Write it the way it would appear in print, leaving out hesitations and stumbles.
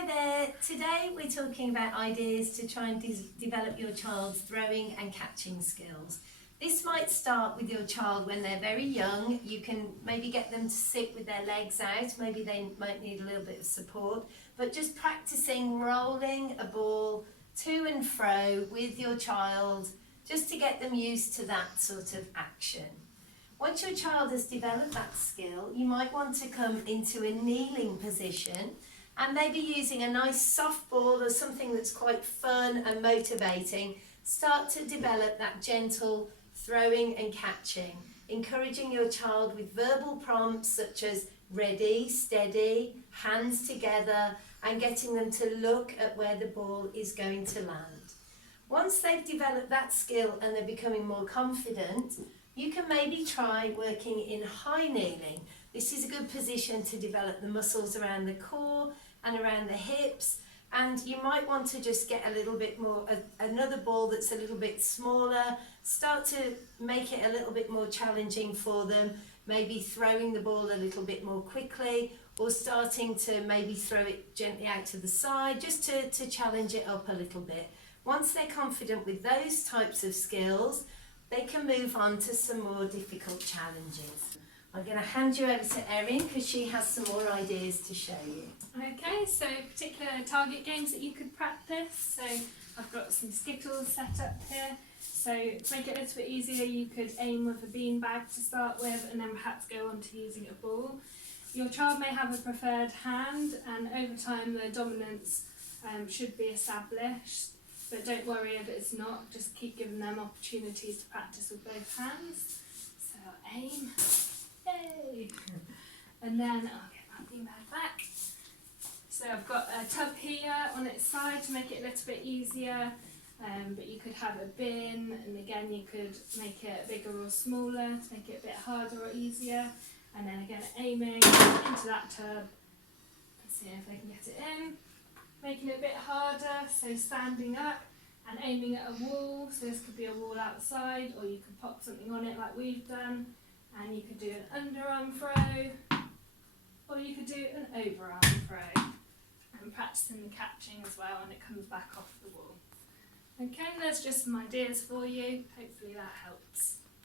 Hi there, today we're talking about ideas to try and develop your child's throwing and catching skills. This might start with your child when they're very young. You can maybe get them to sit with their legs out, maybe they might need a little bit of support, but just practicing rolling a ball to and fro with your child just to get them used to that sort of action. Once your child has developed that skill, you might want to come into a kneeling position and maybe using a nice soft ball or something that's quite fun and motivating, start to develop that gentle throwing and catching, encouraging your child with verbal prompts such as ready, steady, hands together, and getting them to look at where the ball is going to land. Once they've developed that skill and they're becoming more confident, you can maybe try working in high kneeling. This is a good position to develop the muscles around the core and around the hips, and you might want to just get a little bit more, another ball that's a little bit smaller, start to make it a little bit more challenging for them, maybe throwing the ball a little bit more quickly, or starting to maybe throw it gently out to the side, just to challenge it up a little bit. Once they're confident with those types of skills, they can move on to some more difficult challenges. I'm going to hand you over to Erin because she has some more ideas to show you. Okay, so particular target games that you could practice. So I've got some Skittles set up here. So to make it a little bit easier, you could aim with a beanbag to start with and then perhaps go on to using a ball. Your child may have a preferred hand, and over time the dominance should be established. But don't worry if it's not, just keep giving them opportunities to practice with both hands. So I'll aim, yay! And then I'll get my beanbag back. So I've got a tub here on its side to make it a little bit easier, but you could have a bin, and again you could make it bigger or smaller to make it a bit harder or easier. And then again aiming into that tub and seeing if I can get it in. Making it a bit harder, so standing up and aiming at a wall. So this could be a wall outside, or you could pop something on it like we've done, and you could do an underarm throw, or you could do an overarm throw, and practicing the catching as well when it comes back off the wall. Okay, there's just some ideas for you. Hopefully that helps.